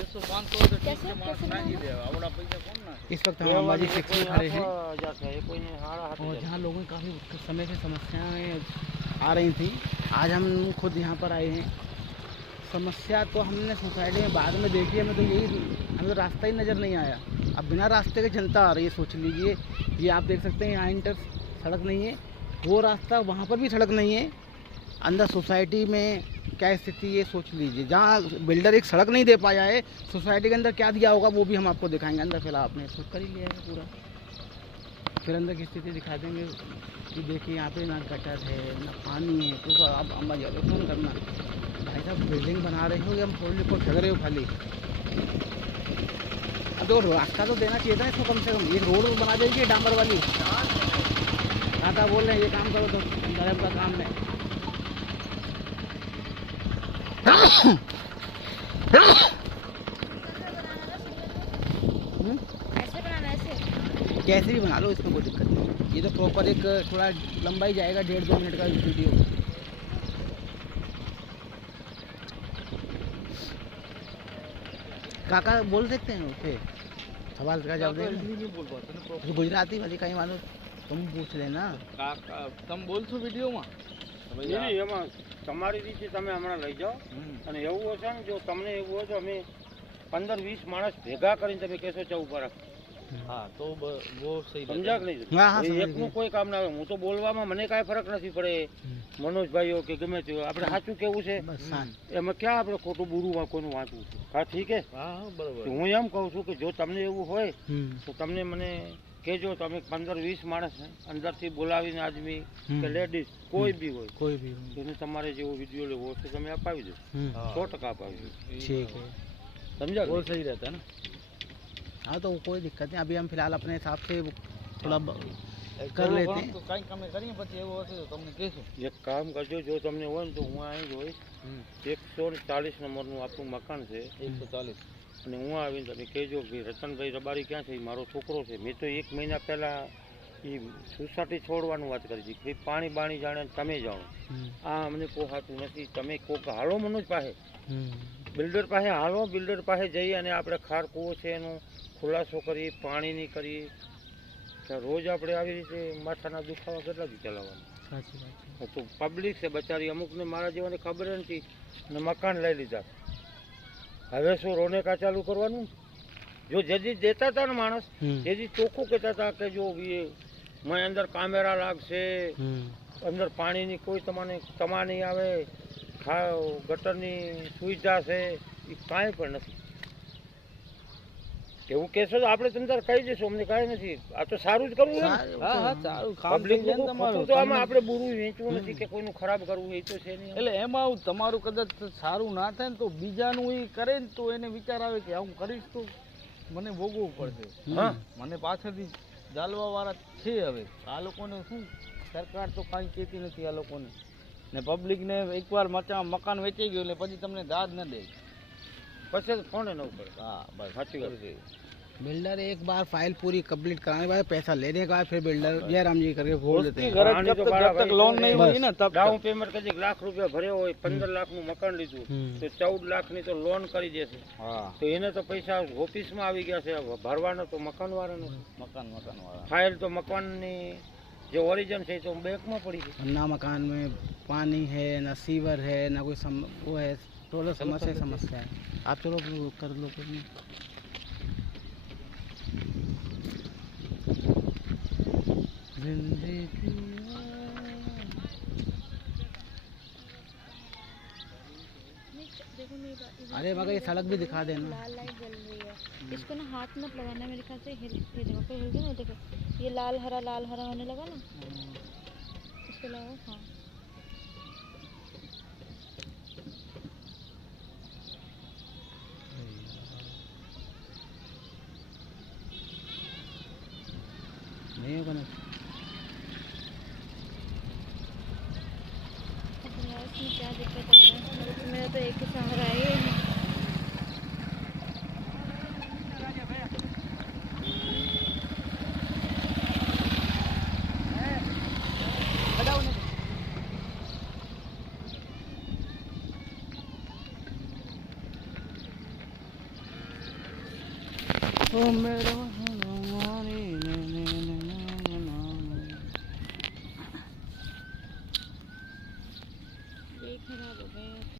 इस वक्त हम अंबाजी सिक्स में खड़े हैं और जहाँ लोगों की काफ़ी समय से समस्याएं आ रही थी, आज हम खुद यहाँ पर आए हैं। समस्या तो हमने सोसाइटी में बाद में देखी, हमें तो रास्ता ही नज़र नहीं आया। अब बिना रास्ते के जनता आ रही है, सोच लीजिए। ये आप देख सकते हैं, यहाँ इंटर सड़क नहीं है, वो रास्ता वहाँ पर भी सड़क नहीं है। अंदर सोसाइटी में क्या स्थिति ये सोच लीजिए। जहाँ बिल्डर एक सड़क नहीं दे पाया है, सोसाइटी के अंदर क्या दिया होगा वो भी हम आपको दिखाएंगे। अंदर फिलहाल आपने शूट कर ही लिया है पूरा, फिर अंदर की स्थिति दिखा देंगे कि देखिए यहाँ पे ना गटर है ना पानी है। तो अब अंबाजी वाले फ़ोन करना, भाई साहब बिल्डिंग बना रहे हो या हम फोड़ को ठग रहे हो खाली। अब देखो रास्ता तो देना चाहिए था इसको, कम से कम एक रोड बना दीजिए डांबर वाली। दादा बोल रहे हैं ये काम करो तो अंदर का काम है। कैसे भी बना लो, इसमें कोई दिक्कत नहीं। ये तो प्रॉपर एक थोड़ा लंबाई जाएगा, 1.5-2 मिनट का वीडियो। काका बोल सकते हैं उसे, सवाल का जवाब दे। गुजराती वाली कहीं मानो तुम पूछ लेना। તમે બોલશો વિડીયોમાં એમાં તમારી રીતે તમે હમણાં લઈ જાઓ અને એવું હશે ને જો તમને એવું હોય તો અમે 15-20 માણસ ભેગા કરીને તમે કહેશો ચા ઉભા રાખો। હા તો બહુ સહી સમજા કે નહીં? એકનું કોઈ કામ ના આવે। હું તો બોલવામાં મને કાંઈ ફરક નથી પડે, મનોજભાઈઓ કે ગમે તે આપણે સાચું કેવું છે એમાં ક્યાં આપણે ખોટું બુરું કોઈનું વાંચવું છે। હા ઠીક છે, હું એમ કહું છું કે જો તમને એવું હોય તો તમને મને કહેજો। તમે 15-20 માણસ અંદરથી બોલાવીને આદમી કે લેડીઝ કોઈ બી હોય એને તમારે જેવો વિડીયો લેવો હોય તો તમે અપાવી દો, 100% અપાવી દો। ठीक है, समझा? वो सही रहता है ना। हाँ तो कोई दिक्कत नहीं, अभी हम फिलहाल अपने हिसाब से थोड़ा कर लेते हैं। तो कहीं कमी करिए પછી એવું હશે તો તમને કહેશું। એક કામ કરજો, જો તમને હોય ને તો હું અહીં જ હોઈશ। 140 નંબરનું આપણું મકાન છે, 140 અને હું આવીને તમે કહેજો કે રતનભાઈ રબારી ક્યાં છે, મારો છોકરો છે। મેં તો 1 મહિના પહેલાં એ સોસાયટી છોડવાનું વાત કરી હતી કે પાણી બાણી જાણે તમે જાણો, આ અમને પોહાતું નથી। તમે કોક હાલો મનોજ પાસે, બિલ્ડર પાસે હાલો, બિલ્ડર પાસે જઈ અને આપણે ખાર કૂવો છે એનો ખુલાસો કરી, પાણીની કરી કે રોજ આપણે આવી રીતે માથાના દુખાવા કેટલા દી ચલાવવાના। તો પબ્લિક છે બચારી, અમુકને મારા જેવાને ખબર નથી ને મકાન લઈ લીધા। હવે શું રોનેકા ચાલુ કરવાનું? જો જેથી દેતા હતા ને માણસ, જેથી ચોખ્ખું કહેતા હતા કે જો મેં અંદર કામેરા લાગશે, અંદર પાણીની કોઈ તમા નહીં આવે, ગટરની સુવિધા છે, એ કાંઈ પણ નથી। એવું કહેશો તો આપણે તમને કહી દઈશું, અમને કાંઈ નથી। આ તો સારું જ કરવું હોય ને। હા હા સારું કામ પબ્લિક થઈ જાય ને તમારું તો આમાં આપણે બુરું વેચવું નથી કે કોઈનું ખરાબ કરવું, એ તો છે નહીં। એટલે એમાં તમારું કદાચ સારું ના થાય ને તો બીજાનું એ કરે ને તો એને વિચાર આવે કે હું કરીશ તો મને ભોગવવું પડશે। હા, મને પાછળથી ચાલવા વાળા છે। હવે આ લોકોને શું, સરકાર તો કાંઈ કહેતી નથી આ લોકોને, ને પબ્લિકને એકવાર મકાન વેચાઈ ગયું એટલે પછી તમને દાદ ન દે, પછી ફોન ન ઉપર। હા બસ સાચી વાત છે। बिल्डर एक बार फाइल पूरी कंप्लीट कराने के बाद पैसा लेने के बाद फिर बिल्डर जयराम जी करके बोल देते हैं। जब तक लोन नहीं हुई ना तब डाउन पेमेंट कहीं लाख रुपया भरे हो, 15 लाखનું મકાન લીધું તો 14 લાખની તો લોન કરી દેશે। તો એને તો પૈસા ઓફિસમાં આવી ગયા છે, ભરવાનો તો મકાન વાળાનો। मकान वाला ફાઇલ તો મકાનની જે ઓરિજિન છે તો બેંકમાં पड़ी है। ना मकान में पानी है, ना सीवर है, ना कोई वो है, टोटल समस्या है। आप चलो कर लो कुछ नहीं। अरे मगर ये सड़क भी दिखा देना। लाल लाइट जल रही है, इसको ना हाथ मत लगाना, मेरे ख्याल से हिल गया ना। देखो ये लाल हरा होने लगा ना, इसको लगाओ। हाँ नहीं होगा ना, इसमें क्या दिक्कत आ रहा है? मेरा तो एक ही सहारा है। ओ मेरा ये खराब हो गए।